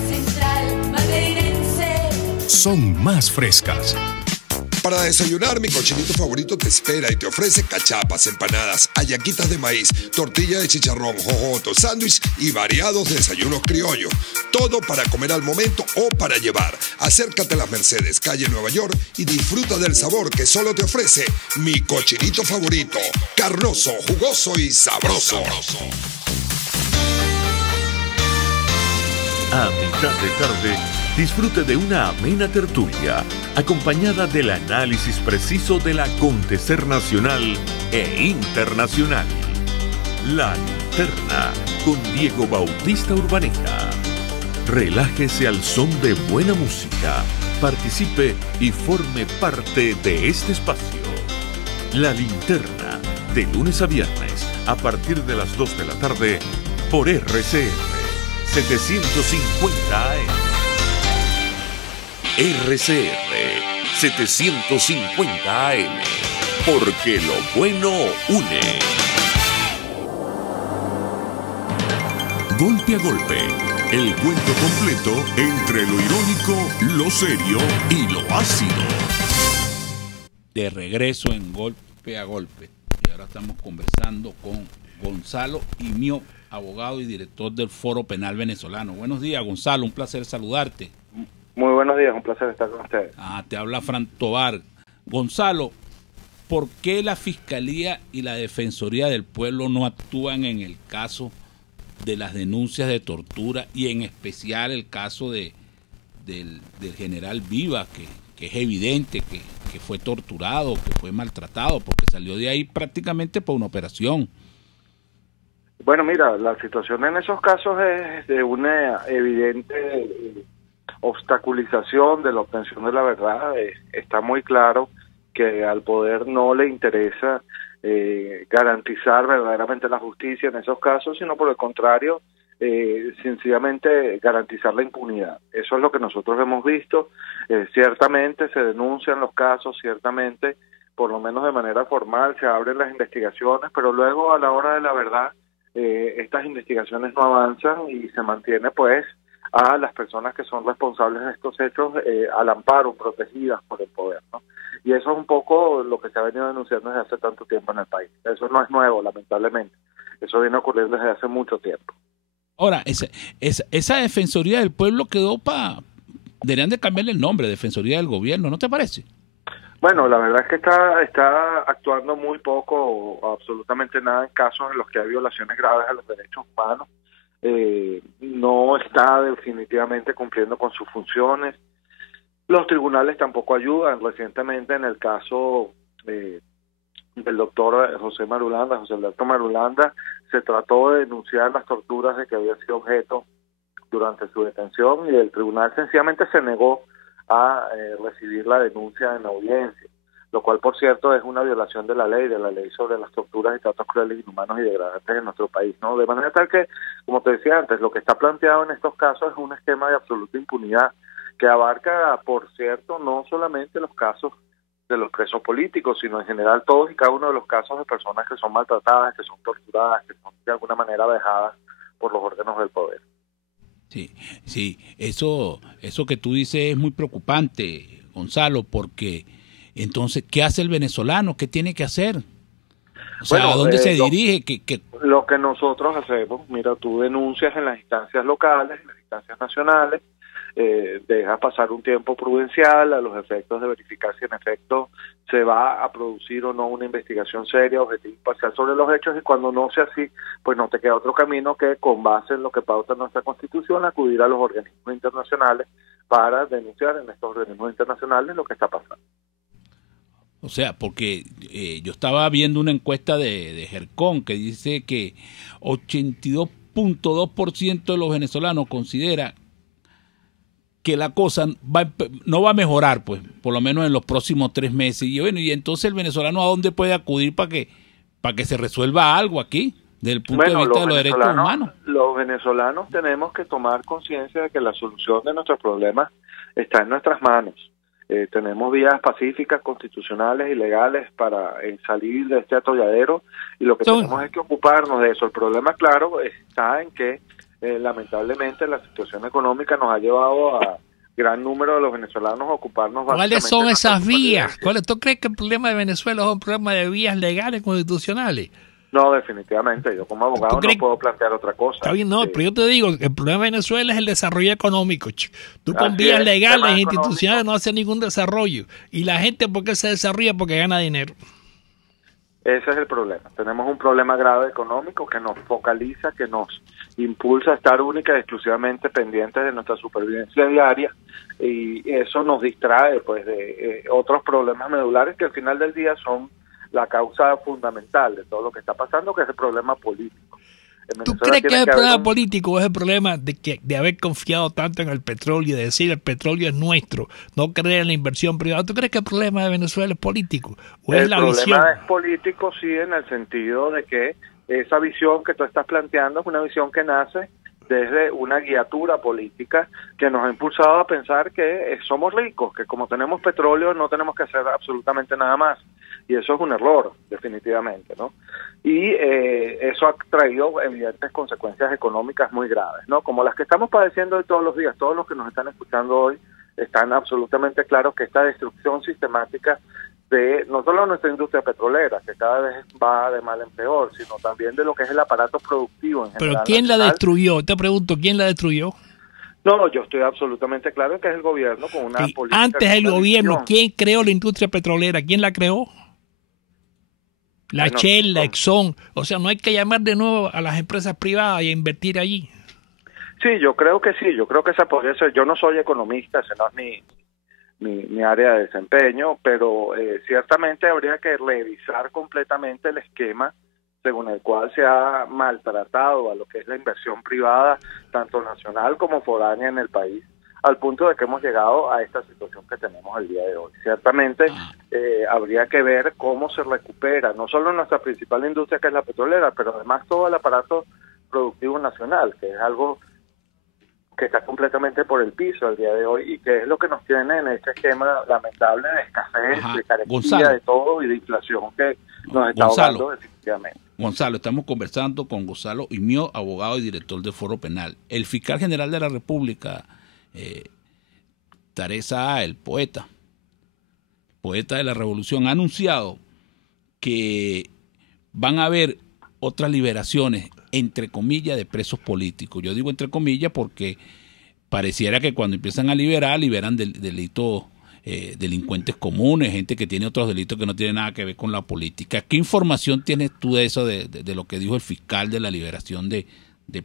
Central Madeirense. Son más frescas. Para desayunar, mi cochinito favorito te espera y te ofrece cachapas, empanadas, hallaquitas de maíz, tortilla de chicharrón, jojoto, sándwich y variados desayunos criollos. Todo para comer al momento o para llevar. Acércate a las Mercedes, calle Nueva York, y disfruta del sabor que solo te ofrece mi cochinito favorito. Carnoso, jugoso y sabroso. A mitad de tarde, disfrute de una amena tertulia, acompañada del análisis preciso del acontecer nacional e internacional. La Linterna, con Diego Bautista Urbaneja. Relájese al son de buena música, participe y forme parte de este espacio. La Linterna, de lunes a viernes, a partir de las 2 de la tarde, por RCR 750 AM. RCR 750 AM, porque lo bueno une. Golpe a golpe, el cuento completo entre lo irónico, lo serio y lo ácido. De regreso en Golpe a Golpe. Y ahora estamos conversando con Gonzalo Imio, abogado y director del Foro Penal Venezolano. Buenos días, Gonzalo, un placer saludarte. Muy buenos días, un placer estar con ustedes. Te habla Fran Tobar. Gonzalo, ¿por qué la Fiscalía y la Defensoría del Pueblo no actúan en el caso de las denuncias de tortura y en especial el caso del general Viva, que es evidente que fue torturado, que fue maltratado, porque salió de ahí prácticamente por una operación? Bueno, mira, la situación en esos casos es de una evidente obstaculización de la obtención de la verdad. Está muy claro que al poder no le interesa garantizar verdaderamente la justicia en esos casos, sino por el contrario, sencillamente garantizar la impunidad. Eso es lo que nosotros hemos visto. Ciertamente se denuncian los casos, ciertamente, por lo menos de manera formal, se abren las investigaciones, pero luego a la hora de la verdad, estas investigaciones no avanzan y se mantiene pues a las personas que son responsables de estos hechos al amparo, protegidas por el poder, ¿no? Y eso es un poco lo que se ha venido denunciando desde hace tanto tiempo en el país. Eso no es nuevo, lamentablemente. Eso viene ocurriendo desde hace mucho tiempo. Ahora, esa Defensoría del Pueblo quedó deberían de cambiarle el nombre, Defensoría del Gobierno, ¿no te parece? Bueno, la verdad es que está actuando muy poco o absolutamente nada en casos en los que hay violaciones graves a los derechos humanos. No está definitivamente cumpliendo con sus funciones. Los tribunales tampoco ayudan. Recientemente en el caso del doctor José Alberto Marulanda, se trató de denunciar las torturas de que había sido objeto durante su detención y el tribunal sencillamente se negó a recibir la denuncia en audiencia. lo cual, por cierto, es una violación de la ley sobre las torturas y tratos crueles, inhumanos y degradantes en nuestro país, ¿no? De manera tal que, como te decía antes, lo que está planteado en estos casos es un esquema de absoluta impunidad que abarca, por cierto, no solamente los casos de los presos políticos, sino en general todos y cada uno de los casos de personas que son maltratadas, que son torturadas, que son de alguna manera vejadas por los órganos del poder. Sí, eso que tú dices es muy preocupante, Gonzalo, porque entonces, ¿qué hace el venezolano? ¿Qué tiene que hacer? O sea, ¿a dónde se dirige? Lo que nosotros hacemos, mira, tú denuncias en las instancias locales, en las instancias nacionales, dejas pasar un tiempo prudencial a los efectos de verificar si en efecto se va a producir o no una investigación seria, objetiva y parcial sobre los hechos, y cuando no sea así, pues no te queda otro camino que, con base en lo que pauta nuestra Constitución, acudir a los organismos internacionales para denunciar en estos organismos internacionales lo que está pasando. O sea, porque yo estaba viendo una encuesta de Gercon que dice que 82.2% de los venezolanos considera que la cosa no va a mejorar, pues, por lo menos en los próximos 3 meses. Y bueno, y entonces el venezolano, ¿a dónde puede acudir para que se resuelva algo aquí, desde el punto de vista de los derechos humanos? Los venezolanos tenemos que tomar conciencia de que la solución de nuestros problemas está en nuestras manos. Tenemos vías pacíficas, constitucionales y legales para salir de este atolladero, y lo que tenemos es que ocuparnos de eso. El problema, claro, está en que lamentablemente la situación económica nos ha llevado a gran número de los venezolanos a ocuparnos básicamente. ¿Cuáles son esas vías? ¿Tú crees que el problema de Venezuela es un problema de vías legales constitucionales? No, definitivamente. Yo como abogado no puedo plantear otra cosa. Está bien, no, pero yo te digo, el problema de Venezuela es el desarrollo económico. Tú con vías legales e institucionales no haces ningún desarrollo. Y la gente, ¿por qué se desarrolla? Porque gana dinero. Ese es el problema. Tenemos un problema grave económico que nos focaliza, que nos impulsa a estar única y exclusivamente pendientes de nuestra supervivencia diaria, y eso nos distrae pues de otros problemas medulares que al final del día son la causa fundamental de todo lo que está pasando, que es el problema político. ¿Tú crees que es el problema político o es el problema de haber confiado tanto en el petróleo y de decir el petróleo es nuestro, no creer en la inversión privada? ¿Tú crees que el problema de Venezuela es político o es la visión? El problema es político, sí, en el sentido de que esa visión que tú estás planteando es una visión que nace desde una guiatura política que nos ha impulsado a pensar que somos ricos, que como tenemos petróleo no tenemos que hacer absolutamente nada más, y eso es un error, definitivamente, ¿no? Y eso ha traído evidentes consecuencias económicas muy graves, ¿no? Como las que estamos padeciendo hoy todos los días. Todos los que nos están escuchando hoy están absolutamente claros que esta destrucción sistemática de no solo nuestra industria petrolera, que cada vez va de mal en peor, sino también de lo que es el aparato productivo en general. ¿Pero quién la destruyó? Te pregunto, ¿quién la destruyó? No, yo estoy absolutamente claro que es el gobierno con una política. Antes el gobierno, ¿quién creó la industria petrolera? ¿Quién la creó? La Shell, la Exxon. O sea, no hay que llamar de nuevo a las empresas privadas y a invertir allí. Sí, yo creo que sí. Yo creo que esa podría ser. Yo no soy economista, ese no es mi área de desempeño, pero ciertamente habría que revisar completamente el esquema según el cual se ha maltratado a lo que es la inversión privada, tanto nacional como foránea en el país, al punto de que hemos llegado a esta situación que tenemos el día de hoy. Ciertamente habría que ver cómo se recupera, no solo nuestra principal industria, que es la petrolera, pero además todo el aparato productivo nacional, que es algo que está completamente por el piso el día de hoy, y que es lo que nos tiene en este esquema lamentable de escasez, de carestía, de todo, y de inflación que nos está ahogando definitivamente. Gonzalo, estamos conversando con Gonzalo Imío, abogado y director del Foro Penal. El fiscal general de la República, Teresa, el poeta de la Revolución, ha anunciado que van a haber otras liberaciones, entre comillas, de presos políticos. Yo digo entre comillas porque pareciera que cuando empiezan a liberan delitos, delincuentes comunes, gente que tiene otros delitos que no tienen nada que ver con la política. ¿Qué información tienes tú de eso, de lo que dijo el fiscal de la liberación de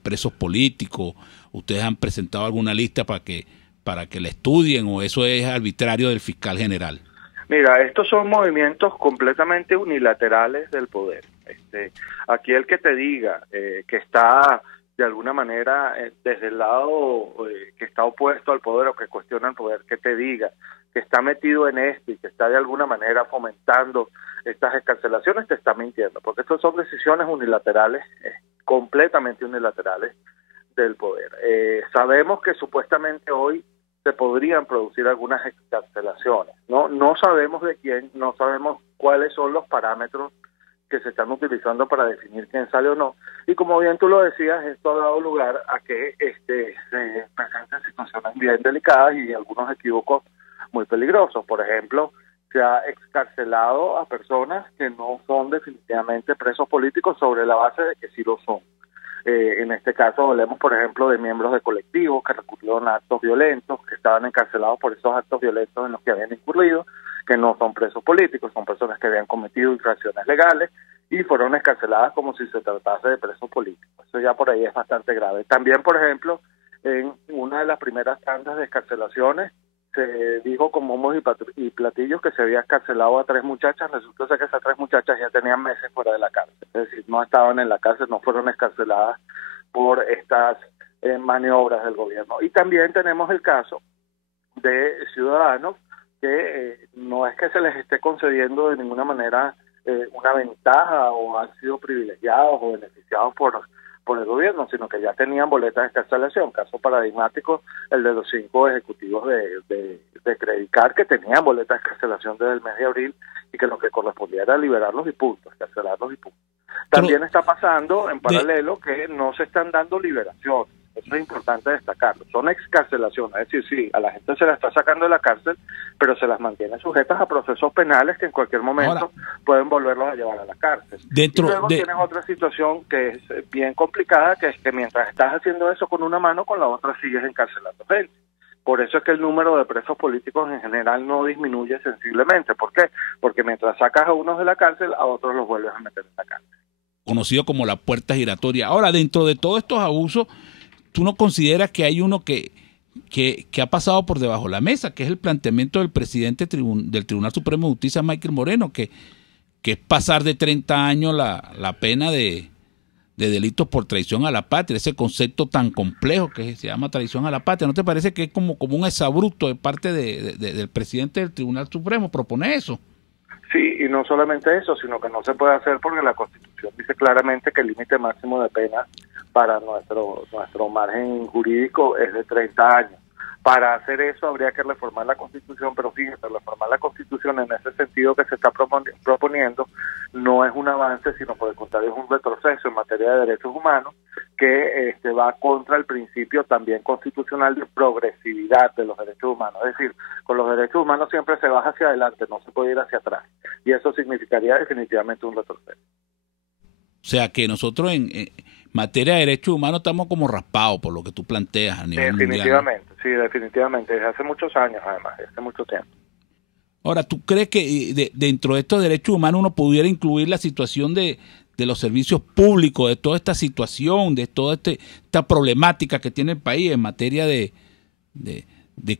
presos políticos? ¿Ustedes han presentado alguna lista para que la estudien, o eso es arbitrario del fiscal general? Mira, estos son movimientos completamente unilaterales del poder. Aquí el que te diga que está de alguna manera, desde el lado que está opuesto al poder o que cuestiona el poder, que te diga que está metido en esto y que está de alguna manera fomentando estas excarcelaciones, te está mintiendo, porque estas son decisiones unilaterales, completamente unilaterales del poder. Sabemos que supuestamente hoy se podrían producir algunas excarcelaciones, no sabemos de quién, no sabemos cuáles son los parámetros que se están utilizando para definir quién sale o no, y como bien tú lo decías, esto ha dado lugar a que se presenten situaciones bien delicadas y algunos equívocos muy peligrosos. Por ejemplo, se ha excarcelado a personas que no son definitivamente presos políticos sobre la base de que sí lo son. En este caso hablemos, por ejemplo, de miembros de colectivos que recurrieron a actos violentos, que estaban encarcelados por esos actos violentos en los que habían incurrido, que no son presos políticos, son personas que habían cometido infracciones legales y fueron excarceladas como si se tratase de presos políticos. Eso ya por ahí es bastante grave. También, por ejemplo, en una de las primeras tandas de excarcelaciones, se dijo con bombos y platillos que se había excarcelado a 3 muchachas. Resulta ser que esas 3 muchachas ya tenían meses fuera de la cárcel, es decir, no estaban en la cárcel, no fueron excarceladas por estas maniobras del gobierno. Y también tenemos el caso de ciudadanos que no es que se les esté concediendo de ninguna manera una ventaja o han sido privilegiados o beneficiados por el gobierno, sino que ya tenían boletas de excarcelación. Caso paradigmático, el de los 5 ejecutivos de Credicar, que tenían boletas de excarcelación desde el mes de abril y que lo que correspondía era liberarlos y punto, excarcelarlos y punto. También está pasando en paralelo que no se están dando liberaciones. Eso es importante destacarlo. Son excarcelaciones, es decir, sí, a la gente se la está sacando de la cárcel, pero se las mantiene sujetas a procesos penales que en cualquier momento pueden volverlos a llevar a la cárcel. Y luego tienes otra situación que es bien complicada, que es que mientras estás haciendo eso con una mano, con la otra sigues encarcelando gente. Por eso es que el número de presos políticos en general no disminuye sensiblemente. ¿Por qué? Porque mientras sacas a unos de la cárcel, a otros los vuelves a meter en la cárcel. Conocido como la puerta giratoria. Ahora, dentro de todos estos abusos, ¿tú no consideras que hay uno que ha pasado por debajo de la mesa, que es el planteamiento del presidente del Tribunal Supremo de Justicia, Michael Moreno, que es pasar de 30 años la pena de delitos por traición a la patria, ese concepto tan complejo que se llama traición a la patria? ¿No te parece que es como un exabrupto de parte del presidente del Tribunal Supremo proponer eso? Sí, y no solamente eso, sino que no se puede hacer porque la Constitución dice claramente que el límite máximo de pena para nuestro margen jurídico es de 30 años. Para hacer eso habría que reformar la Constitución, pero fíjate, reformar la Constitución en ese sentido que se está proponiendo no es un avance, sino por el contrario es un retroceso en materia de derechos humanos que va contra el principio también constitucional de progresividad de los derechos humanos. Es decir, con los derechos humanos siempre se va hacia adelante, no se puede ir hacia atrás. Y eso significaría definitivamente un retroceso. O sea que nosotros en materia de derechos humanos estamos como raspados por lo que tú planteas a nivel definitivamente, mundial. Sí, definitivamente, desde hace muchos años además, desde hace mucho tiempo. Ahora, ¿tú crees que dentro de estos derechos humanos uno pudiera incluir la situación de los servicios públicos, de toda esta situación, de toda esta problemática que tiene el país en materia de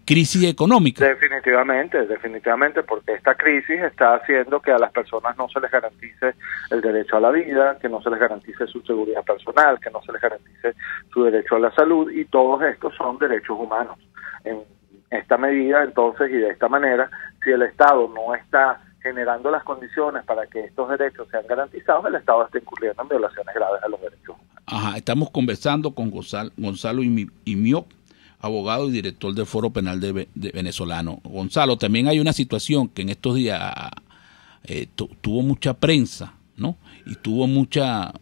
crisis económica? Definitivamente, porque esta crisis está haciendo que a las personas no se les garantice el derecho a la vida, que no se les garantice su seguridad personal, que no se les garantice su derecho a la salud, y todos estos son derechos humanos. En esta medida, entonces, y de esta manera, si el Estado no está generando las condiciones para que estos derechos sean garantizados, el Estado está incurriendo en violaciones graves a los derechos humanos. Ajá, estamos conversando con Gonzalo Imioc, abogado y director del Foro Penal de venezolano. Gonzalo, también hay una situación que en estos días tuvo mucha prensa, ¿no? Y tuvo mucha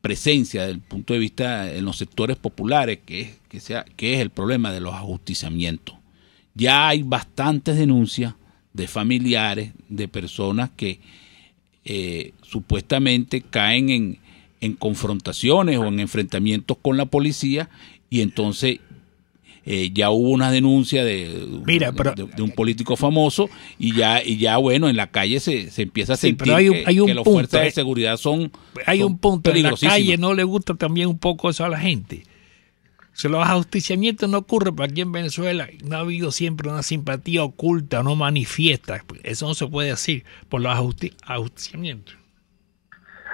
presencia desde el punto de vista en los sectores populares, que es el problema de los ajusticiamientos. Ya hay bastantes denuncias de familiares, de personas que supuestamente caen en confrontaciones o en enfrentamientos con la policía, y entonces ya hubo una denuncia de un político famoso y ya bueno, en la calle se empieza a sentir que las fuerzas de seguridad son peligrosísimas. En la calle no le gusta también un poco eso a la gente. Si los ajusticiamientos no ocurren, porque aquí en Venezuela no ha habido siempre una simpatía oculta, no manifiesta. Eso no se puede decir por los ajusticiamientos.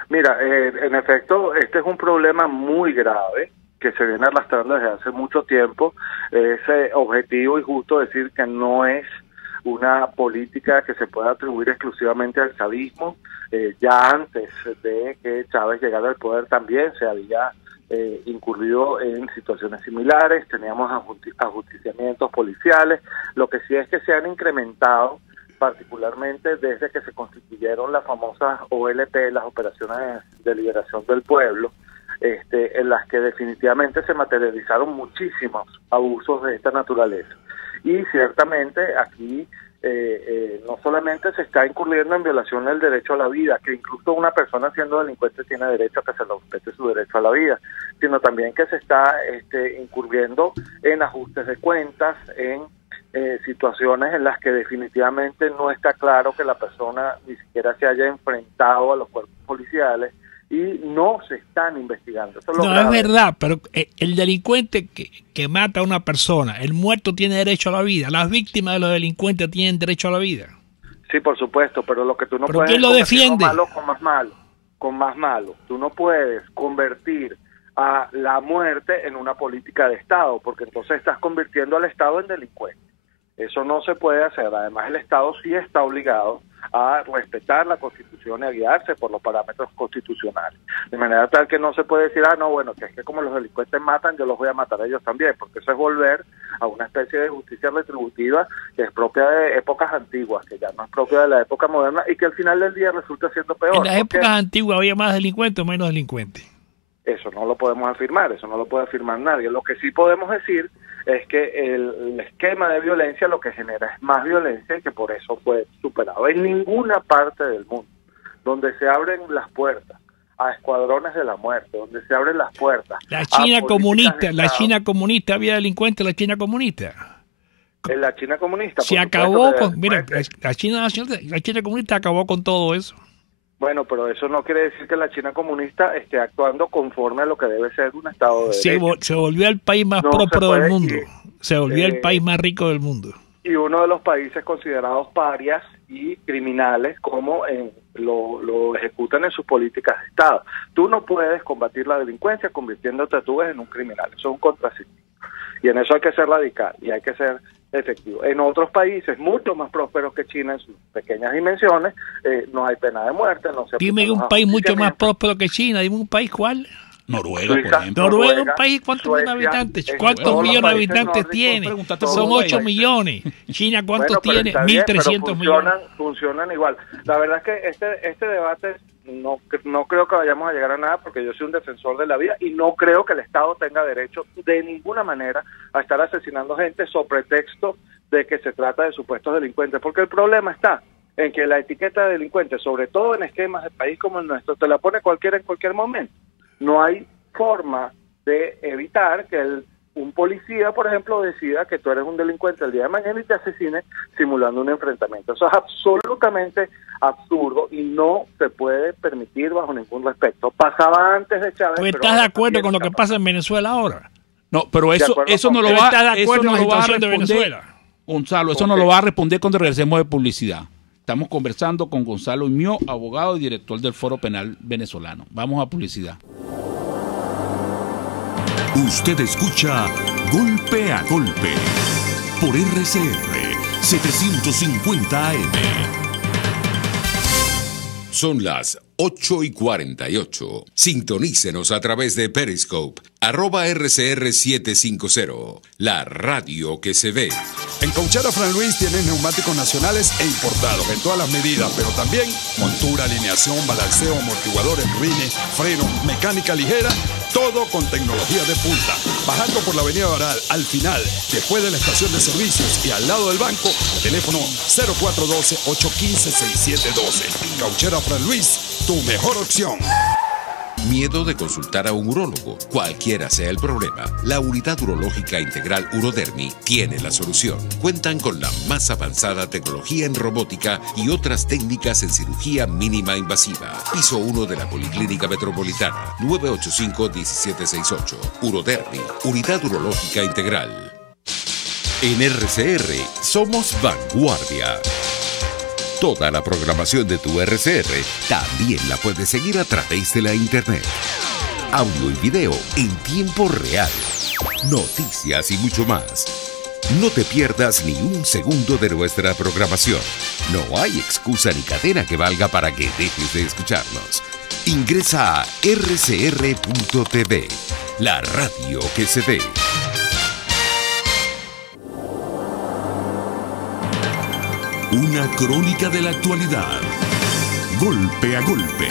Mira, en efecto, este es un problema muy grave que se viene arrastrando desde hace mucho tiempo. Es objetivo y justo decir que no es una política que se pueda atribuir exclusivamente al chavismo. Ya antes de que Chávez llegara al poder también se había incurrido en situaciones similares, teníamos ajusticiamientos policiales. Lo que sí es que se han incrementado, particularmente desde que se constituyeron las famosas OLP, las Operaciones de Liberación del Pueblo, en las que definitivamente se materializaron muchísimos abusos de esta naturaleza. Y ciertamente aquí no solamente se está incurriendo en violación del derecho a la vida, que incluso una persona siendo delincuente tiene derecho a que se le respete su derecho a la vida, sino también que se está incurriendo en ajustes de cuentas, en situaciones en las que definitivamente no está claro que la persona ni siquiera se haya enfrentado a los cuerpos policiales y no se están investigando. Eso es lo no, grave. es verdad, pero el delincuente que mata a una persona, el muerto tiene derecho a la vida, las víctimas de los delincuentes tienen derecho a la vida. Sí, por supuesto, pero lo que tú no ¿Pero puedes quién lo defiende? malo con más malo. Tú no puedes convertir a la muerte en una política de Estado, porque entonces estás convirtiendo al Estado en delincuente. Eso no se puede hacer. Además, el Estado sí está obligado a respetar la Constitución y a guiarse por los parámetros constitucionales. De manera tal que no se puede decir, que es que como los delincuentes matan, yo los voy a matar a ellos también, porque eso es volver a una especie de justicia retributiva que es propia de épocas antiguas, que ya no es propia de la época moderna y que al final del día resulta siendo peor. En las épocas antiguas había más delincuentes o menos delincuentes. Eso no lo podemos afirmar, eso no lo puede afirmar nadie. Lo que sí podemos decir es que el esquema de violencia lo que genera es más violencia y que por eso fue superado. En ninguna parte del mundo donde se abren las puertas a escuadrones de la muerte, donde se abren las puertas la China comunista, había delincuentes en la China comunista. En la China comunista. Se acabó con, mira, la China comunista acabó con todo eso. Bueno, pero eso no quiere decir que la China comunista esté actuando conforme a lo que debe ser un Estado de derecho. Se volvió el país más próspero del mundo. Se volvió el país más rico del mundo. Y uno de los países considerados parias y criminales como lo ejecutan en sus políticas de Estado. Tú no puedes combatir la delincuencia convirtiéndote tú en un criminal. Eso es un contrasentido. Y en eso hay que ser radical y hay que ser efectivo. En otros países mucho más prósperos que China en sus pequeñas dimensiones, no hay pena de muerte. No se dime un país mucho más próspero que China. Dime un país, ¿cuál? Noruega, por ejemplo. Noruega es un país, ¿cuántos habitantes? ¿Cuántos millones de habitantes tiene? Son 8 millones. China, ¿cuántos tiene? 1.300 millones. Funcionan igual. La verdad es que este debate no creo que vayamos a llegar a nada, porque yo soy un defensor de la vida y no creo que el Estado tenga derecho de ninguna manera a estar asesinando gente sobre pretexto de que se trata de supuestos delincuentes, porque el problema está en que la etiqueta de delincuente, sobre todo en esquemas de país como el nuestro, te la pone cualquiera en cualquier momento. No hay forma de evitar que un policía, por ejemplo, decida que tú eres un delincuente el día de mañana y te asesine simulando un enfrentamiento. Eso es absolutamente absurdo y no se puede permitir bajo ningún respecto. Pasaba antes de Chávez. ¿Tú estás de acuerdo con lo que pasa en Venezuela ahora? No, pero eso no lo va a responder, Gonzalo, eso no lo va a responder cuando regresemos de publicidad. Estamos conversando con Gonzalo Imió, abogado y director del Foro Penal Venezolano. Vamos a publicidad. Usted escucha Golpe a Golpe por RCR 750 AM. Son las 8:48. Sintonícenos a través de Periscope, @RCR750, la radio que se ve. En Cauchera Fran Luis tienen neumáticos nacionales e importados en todas las medidas, pero también montura, alineación, balanceo, amortiguadores, rines, freno, mecánica ligera, todo con tecnología de punta. Bajando por la avenida Baral, al final, después de la estación de servicios y al lado del banco, teléfono 0412-815-6712. Cauchera Fran Luis, tu mejor opción. Miedo de consultar a un urólogo. Cualquiera sea el problema, la Unidad Urológica Integral Urodermi tiene la solución. Cuentan con la más avanzada tecnología en robótica y otras técnicas en cirugía mínima invasiva. Piso 1 de la Policlínica Metropolitana, 985-1768. Urodermi, Unidad Urológica Integral. En RCR somos vanguardia. Toda la programación de tu RCR también la puedes seguir a través de la internet. Audio y video en tiempo real. Noticias y mucho más. No te pierdas ni un segundo de nuestra programación. No hay excusa ni cadena que valga para que dejes de escucharnos. Ingresa a rcr.tv, la radio que se ve. Una crónica de la actualidad. Golpe a golpe.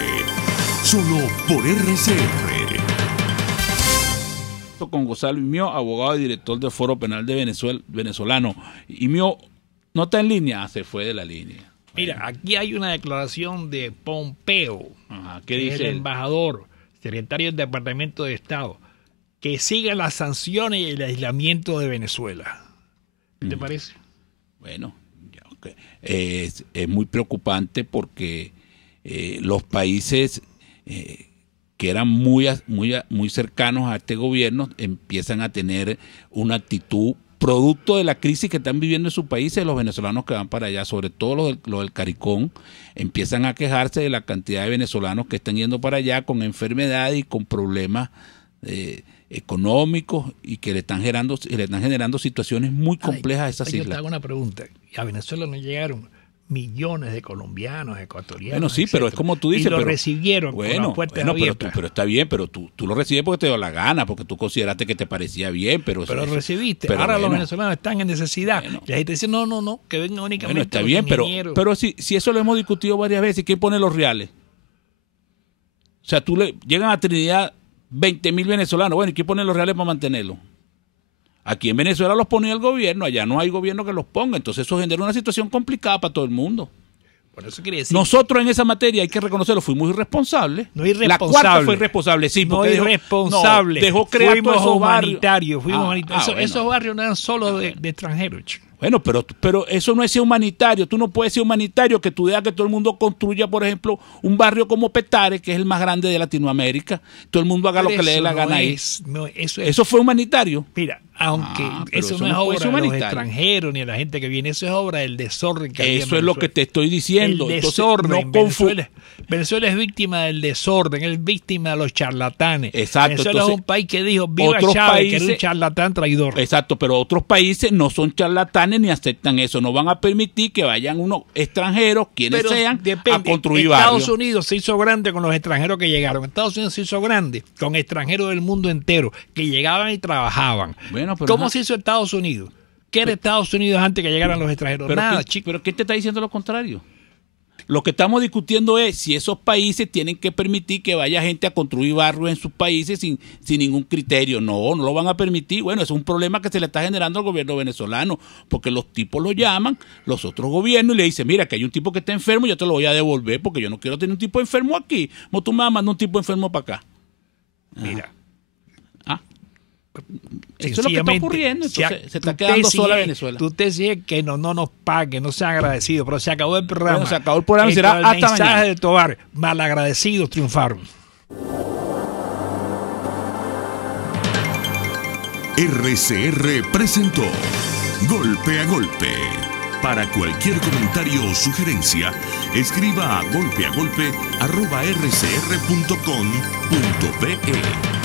Solo por RCR. Con Gonzalo Imío, abogado y director del Foro Penal de venezolano. Imío, ¿no está en línea? Se fue de la línea. Mira, aquí hay una declaración de Pompeo, ¿qué dice el embajador, secretario del Departamento de Estado, que sigan las sanciones y el aislamiento de Venezuela. ¿Qué te parece? Bueno, okay. Es muy preocupante porque los países que eran muy cercanos a este gobierno empiezan a tener una actitud producto de la crisis que están viviendo en sus países. Los venezolanos que van para allá, sobre todo los del CARICOM, empiezan a quejarse de la cantidad de venezolanos que están yendo para allá con enfermedades y con problemas económicos y que le están generando situaciones muy complejas a esas islas. Yo te hago una pregunta. A Venezuela no llegaron millones de colombianos, ecuatorianos. Bueno, sí, etcétera, pero es como tú dices. Y lo recibieron con las puertas abiertas. Pero está bien, pero tú lo recibes porque te dio la gana, porque tú consideraste que te parecía bien, pero recibiste. Ahora los venezolanos están en necesidad. Y la gente dice, no, que vengan únicamente. Bueno, está bien, pero si eso lo hemos discutido varias veces, ¿quién pone los reales? O sea, llegan a Trinidad 20.000 venezolanos, bueno, ¿y quién pone los reales para mantenerlos? Aquí en Venezuela los ponía el gobierno, allá no hay gobierno que los ponga, entonces eso genera una situación complicada para todo el mundo. Por eso quiere decir, nosotros en esa materia, hay que reconocerlo, fuimos irresponsables. No irresponsable. La cuarta fue irresponsable, sí, porque dejó crear fuimos esos humanitarios. Esos barrios no eran solo de extranjeros, chico. Bueno, pero eso no es ser humanitario. Tú no puedes ser humanitario que tú dejas que todo el mundo construya, por ejemplo, un barrio como Petare, que es el más grande de Latinoamérica. Todo el mundo haga lo que le dé la gana ahí. Eso fue humanitario. Mira, aunque eso no es obra de los extranjeros ni de la gente que viene, eso es obra del desorden que había en Venezuela. Es lo que te estoy diciendo. El desorden. Venezuela es víctima del desorden, es víctima de los charlatanes. Exacto. Venezuela es un país que dijo, viva Chávez, que era un charlatán traidor. Exacto, pero otros países no son charlatanes ni aceptan eso. No van a permitir que vayan unos extranjeros, quienes sean, a construir barrios. Estados Unidos se hizo grande con los extranjeros que llegaron. Estados Unidos se hizo grande con extranjeros del mundo entero que llegaban y trabajaban. Bueno, ¿cómo se hizo Estados Unidos? ¿Qué era Estados Unidos antes que llegaran los extranjeros? Nada, chico. ¿Pero qué te está diciendo lo contrario? Lo que estamos discutiendo es si esos países tienen que permitir que vaya gente a construir barrios en sus países sin ningún criterio. No lo van a permitir. Bueno, es un problema que se le está generando al gobierno venezolano, porque los tipos lo llaman, los otros gobiernos, y le dicen, mira, que hay un tipo que está enfermo, yo te lo voy a devolver, porque yo no quiero tener un tipo enfermo aquí. ¿Cómo tú me vas a mandar un tipo enfermo para acá? Mira. Eso es lo que está ocurriendo, entonces se está quedando sola Venezuela. Tú te dices que no nos pague, no sean agradecidos, pero se acabó el programa. Bueno, se acabó el programa y será hasta mañana. El mensaje de Tobar, malagradecidos triunfaron. RCR presentó Golpe a Golpe. Para cualquier comentario o sugerencia, escriba a golpeagolpe@rcr.com.be.